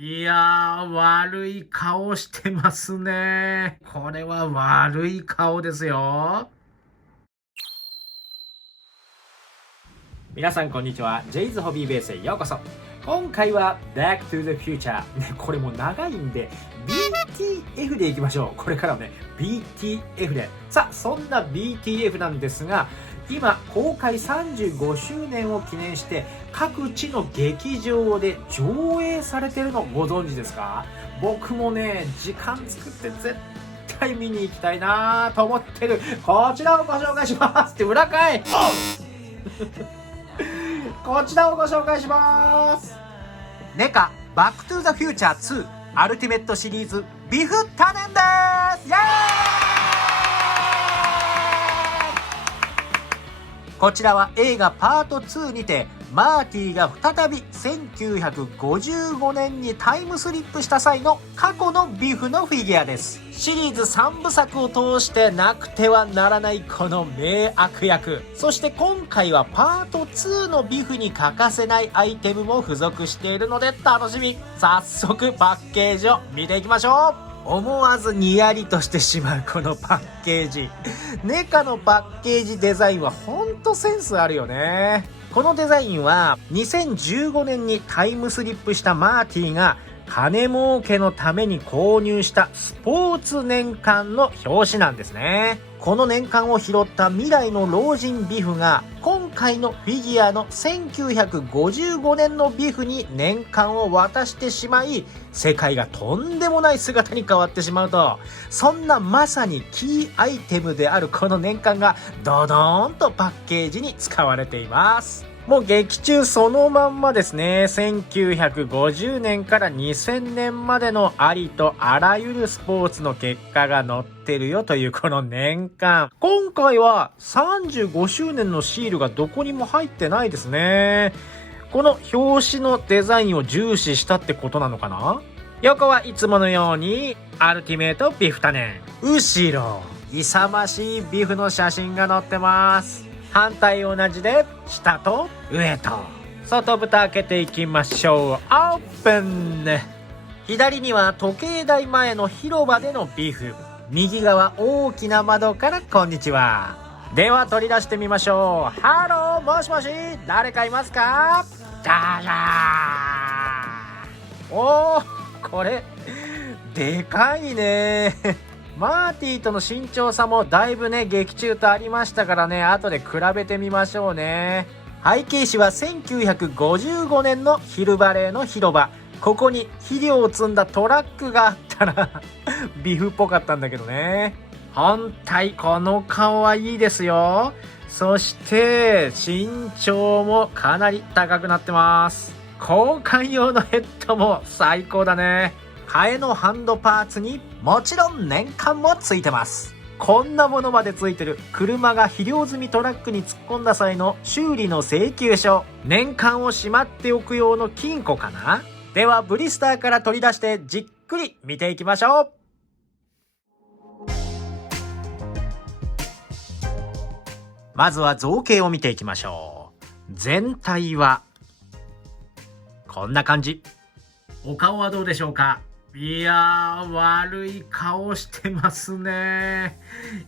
いやー、悪い顔してますね。これは悪い顔ですよ。皆さんこんにちは。ジェイズホビーベースへようこそ。今回は Back to the Future。ね、これも長いんで BTF でいきましょう。これからはね、BTF で。さあ、そんな BTF なんですが、今公開35周年を記念して各地の劇場で上映されてるのご存知ですか？僕もね、時間作って絶対見に行きたいなと思ってるこちらをご紹介しますって裏かいこちらをご紹介します。ネカバックトゥザフューチャー2アルティメットシリーズビフタネンです。イエーイ！こちらは映画パート2にてマーティが再び1955年にタイムスリップした際の過去のビフのフィギュアです。シリーズ3部作を通してなくてはならないこの名悪役、そして今回はパート2のビフに欠かせないアイテムも付属しているので楽しみ。早速パッケージを見ていきましょう。思わずにやりとしてしまうこのパッケージ。ネカのパッケージデザインはほんとセンスあるよね。このデザインは2015年にタイムスリップしたマーティが金儲けのために購入したスポーツ年鑑の表紙なんですね。この年鑑を拾った未来の老人ビフが今回のフィギュアの1955年のビフに年鑑を渡してしまい、世界がとんでもない姿に変わってしまうと、そんなまさにキーアイテムであるこの年鑑がドドーンとパッケージに使われています。もう劇中そのまんまですね。1950年から2000年までのありとあらゆるスポーツの結果が載ってるよというこの年鑑。今回は35周年のシールがどこにも入ってないですね。この表紙のデザインを重視したってことなのかな？横はいつものようにアルティメイトビフタネン。後ろ、勇ましいビフの写真が載ってます。反対同じで下と上と。外蓋開けていきましょう。オープン。左には時計台前の広場でのビフ、右側大きな窓からこんにちは。では取り出してみましょう。ハロー、もしもし、誰かいますか？じゃじゃー。おー、これでかいね。マーティとの身長差もだいぶね、劇中とありましたからね、後で比べてみましょうね。背景紙は1955年のヒルバレーの広場。ここに肥料を積んだトラックがあったらビフっぽかったんだけどね。本体、この顔はいいですよ。そして身長もかなり高くなってます。交換用のヘッドも最高だね。替えのハンドパーツにもちろん年鑑もついてます。こんなものまでついてる。車が肥料積みトラックに突っ込んだ際の修理の請求書、年鑑をしまっておく用の金庫かな。ではブリスターから取り出してじっくり見ていきましょう。まずは造形を見ていきましょう。全体はこんな感じ。お顔はどうでしょうか？いやー、悪い顔してますね。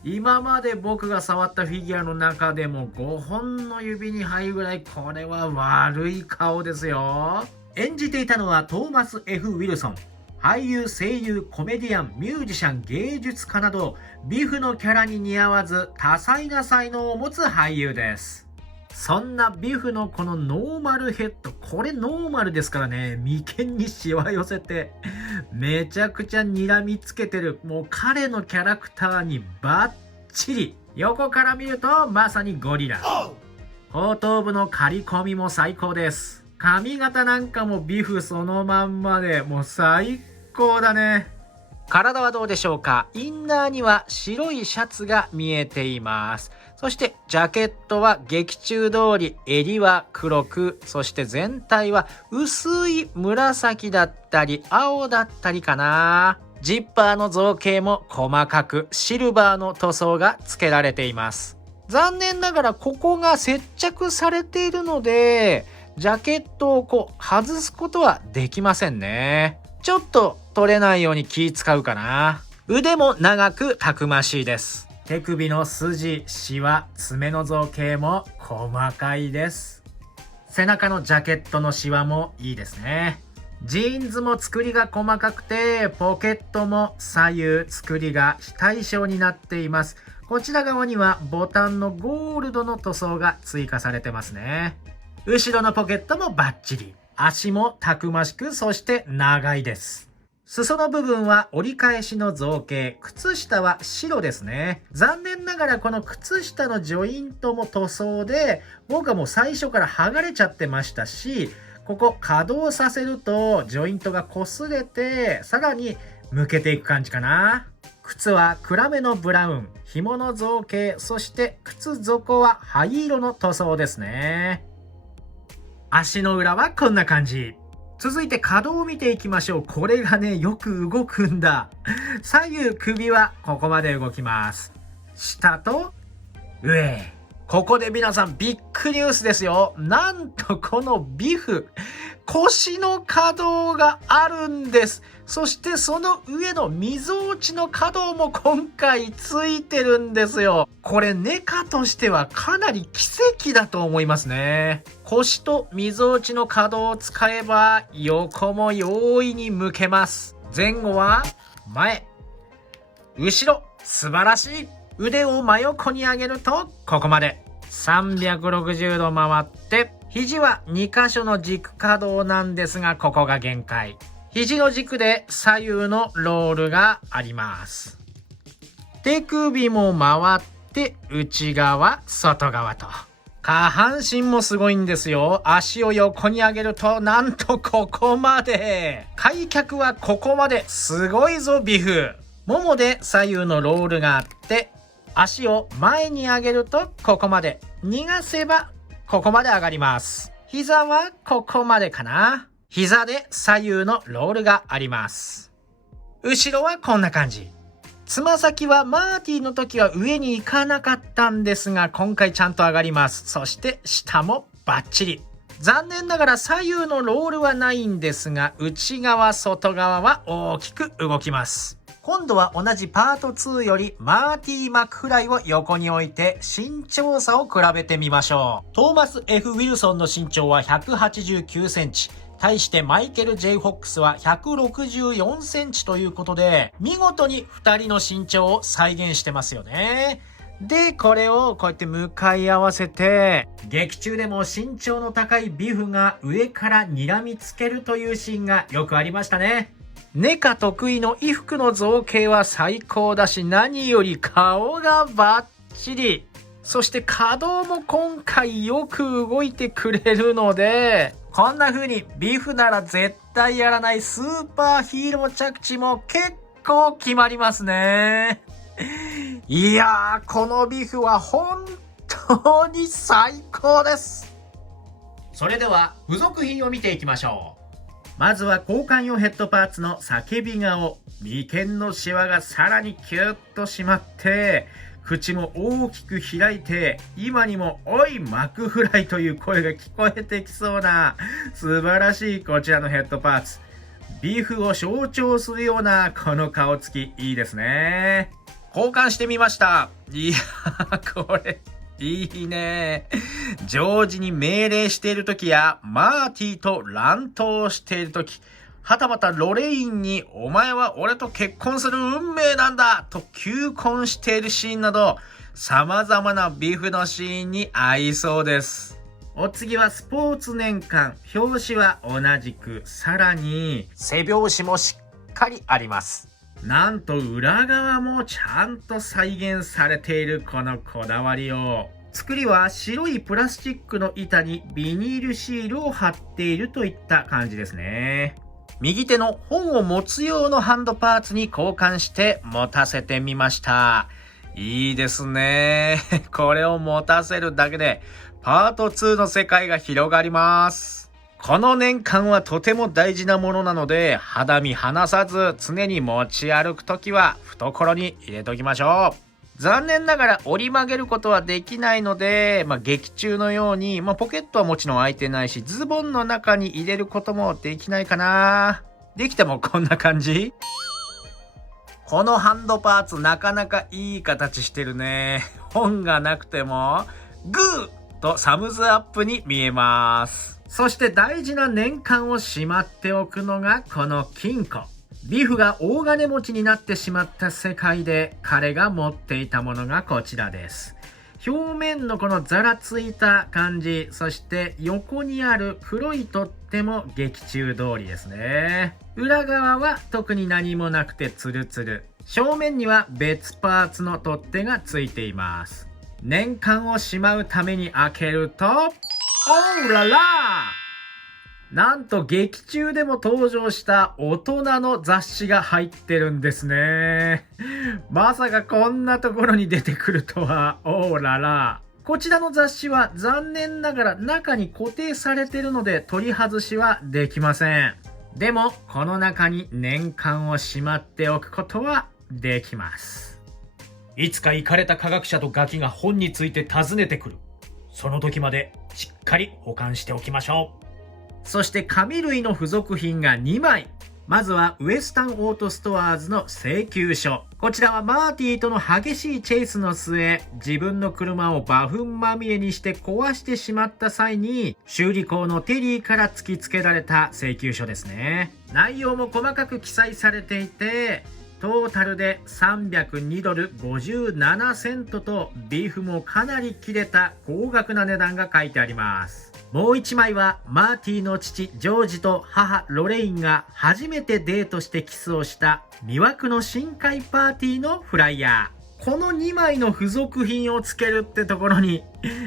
今まで僕が触ったフィギュアの中でも5本の指に入るぐらい、これは悪い顔ですよ。演じていたのはトーマス F ウィルソン。俳優、声優、コメディアン、ミュージシャン、芸術家などビフのキャラに似合わず多彩な才能を持つ俳優です。そんなビフのこのノーマルヘッド、これノーマルですからね、眉間にしわ寄せてめちゃくちゃ睨みつけてる。もう彼のキャラクターにバッチリ。横から見るとまさにゴリラ。後頭部の刈り込みも最高です。髪型なんかもビフそのまんまでもう最高だね。体はどうでしょうか？インナーには白いシャツが見えています。そしてジャケットは劇中通り襟は黒く、そして全体は薄い紫だったり青だったりかな。ジッパーの造形も細かくシルバーの塗装が付けられています。残念ながらここが接着されているのでジャケットを外すことはできませんね。ちょっと取れないように気使うかな。腕も長くたくましいです。手首の筋、シワ、爪の造形も細かいです。背中のジャケットのシワもいいですね。ジーンズも作りが細かくて、ポケットも左右作りが非対称になっています。こちら側にはボタンのゴールドの塗装が追加されてますね。後ろのポケットもバッチリ。足もたくましく、そして長いです。裾の部分は折り返しの造形、靴下は白ですね。残念ながらこの靴下のジョイントも塗装で、僕はもう最初から剥がれちゃってましたし、ここ稼働させるとジョイントが擦れて、さらにむけていく感じかな。靴は暗めのブラウン、紐の造形、そして靴底は灰色の塗装ですね。足の裏はこんな感じ。続いて可動を見ていきましょう。これがね、よく動くんだ。左右首はここまで動きます。下と上。ここで皆さんビッグニュースですよ。なんとこのビフ、腰の可動があるんです。そしてその上のみぞおちの可動も今回ついてるんですよ。これネカとしてはかなり奇跡だと思いますね。腰とみぞおちの可動を使えば横も容易に向けます。前後は前、後ろ、素晴らしい。腕を真横に上げるとここまで。360度回って、肘は2箇所の軸可動なんですが、ここが限界。肘の軸で左右のロールがあります。手首も回って内側、外側と。下半身もすごいんですよ。足を横に上げるとなんとここまで。開脚はここまで。すごいぞビフ。ももで左右のロールがあって、足を前に上げるとここまで。逃がせばここまで上がります。膝はここまでかな。膝で左右のロールがあります。後ろはこんな感じ。つま先はマーティの時は上に行かなかったんですが、今回ちゃんと上がります。そして下もバッチリ。残念ながら左右のロールはないんですが、内側外側は大きく動きます。今度は同じパート2よりマーティ・マクフライを横に置いて身長差を比べてみましょう。トーマス・ F ・ウィルソンの身長は189センチ。対してマイケル・ J ・フォックスは164センチということで、見事に2人の身長を再現してますよね。で、これをこうやって向かい合わせて、劇中でも身長の高いビフが上から睨みつけるというシーンがよくありましたね。ネカ得意の衣服の造形は最高だし、何より顔がバッチリ。そして可動も今回よく動いてくれるので、こんな風にビフなら絶対やらないスーパーヒーロー着地も結構決まりますね。いやー、このビフは本当に最高です。それでは付属品を見ていきましょう。まずは交換用ヘッドパーツの叫び顔。眉間のシワがさらにキュッと締まって、口も大きく開いて、今にもおいマクフライという声が聞こえてきそうな素晴らしいこちらのヘッドパーツ。ビーフを象徴するようなこの顔つき、いいですね。交換してみました。いやー、これいいね。ジョージに命令している時やマーティと乱闘している時、はたまたロレインにお前は俺と結婚する運命なんだと求婚しているシーンなど、様々なビフのシーンに合いそうです。お次はスポーツ年間。表紙は同じく、さらに背表紙もしっかりあります。なんと裏側もちゃんと再現されているこのこだわりよう。作りは白いプラスチックの板にビニールシールを貼っているといった感じですね。右手の本を持つ用のハンドパーツに交換して持たせてみました。いいですね。これを持たせるだけでパート2の世界が広がります。この年間はとても大事なものなので、肌身離さず常に持ち歩くときは懐に入れときましょう。残念ながら折り曲げることはできないので、劇中のように、ポケットはもちろん開いてないし、ズボンの中に入れることもできないかな。できてもこんな感じ。このハンドパーツなかなかいい形してるね。本がなくてもグーとサムズアップに見えます。そして大事な年間をしまっておくのがこの金庫。ビフが大金持ちになってしまった世界で彼が持っていたものがこちらです。表面のこのザラついた感じ、そして横にある黒い取っ手も劇中通りですね。裏側は特に何もなくてツルツル。正面には別パーツの取っ手がついています。年間をしまうために開けると、オーララ！なんと劇中でも登場した大人の雑誌が入ってるんですね。まさかこんなところに出てくるとは、オーララ。こちらの雑誌は残念ながら中に固定されているので取り外しはできません。でもこの中に年間をしまっておくことはできます。いつかイカれた科学者とガキが本について尋ねてくる。その時までしっかり保管しておきましょう。そして紙類の付属品が2枚。まずはウエスタンオートストアーズの請求書。こちらはマーティとの激しいチェイスの末、自分の車を馬糞まみれにして壊してしまった際に、修理工のテリーから突きつけられた請求書ですね。内容も細かく記載されていて、トータルで302ドル57セントとビーフもかなり切れた高額な値段が書いてあります。もう一枚はマーティの父ジョージと母ロレインが初めてデートしてキスをした魅惑の深海パーティーのフライヤー。この2枚の付属品をつけるってところに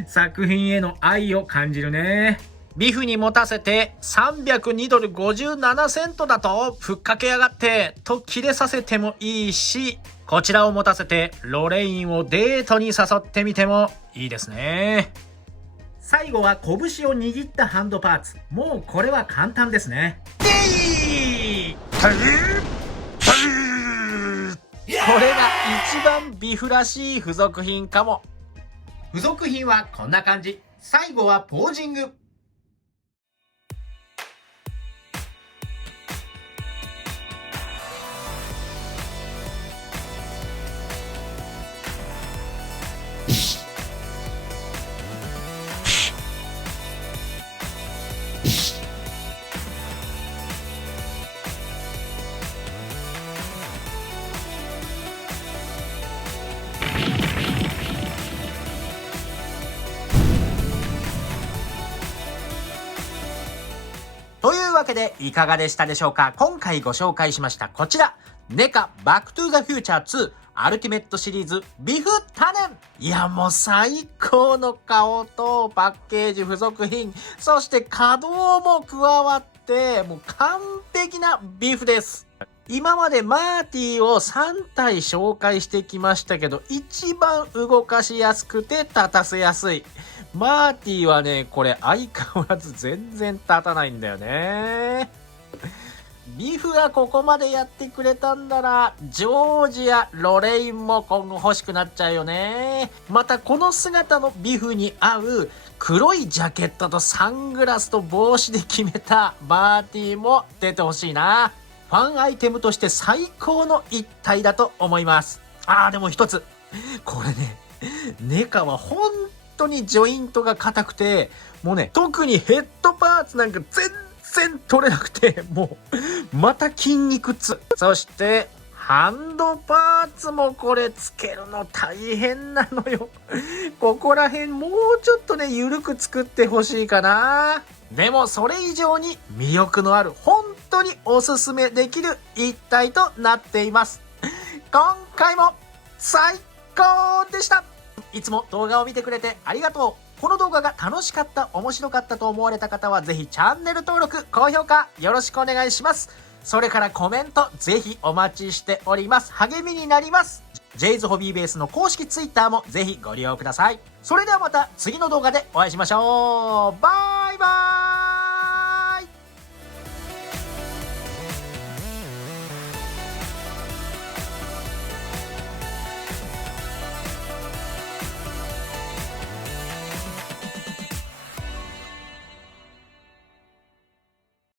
作品への愛を感じるね。ビフに持たせて302ドル57セントだとふっかけやがってと切れさせてもいいし、こちらを持たせてロレインをデートに誘ってみてもいいですね。最後は拳を握ったハンドパーツ。もうこれは簡単ですね。これが一番ビフらしい付属品かも。付属品はこんな感じ。最後はポージング。というわけでいかがでしたでしょうか。今回ご紹介しましたこちら、ネカバックトゥーザフューチャー2アルティメットシリーズビフタネン。いやもう最高の顔とパッケージ付属品、そして稼働も加わってもう完璧なビフです。今までマーティを3体紹介してきましたけど、一番動かしやすくて立たせやすい。マーティはね、これ相変わらず全然立たないんだよね。ビフがここまでやってくれたんなら、ジョージやロレインも今後欲しくなっちゃうよね。またこの姿のビフに合う黒いジャケットとサングラスと帽子で決めたマーティも出てほしいな。ファンアイテムとして最高の一体だと思います。でも一つ。これね、ネカは本当にジョイントが硬くて、もうね、特にヘッドパーツなんか全然取れなくて、もう、また筋肉痛。そして、ハンドパーツもこれつけるの大変なのよ。ここら辺もうちょっとね、緩く作ってほしいかな。でもそれ以上に魅力のある、本当におすすめできる一体となっています。今回も最高でした。いつも動画を見てくれてありがとう。この動画が楽しかった、面白かったと思われた方はぜひチャンネル登録、高評価よろしくお願いします。それからコメントぜひお待ちしております。励みになります。ジェイズホビーベースの公式 Twitter もぜひご利用ください。それではまた次の動画でお会いしましょう。バイバイ。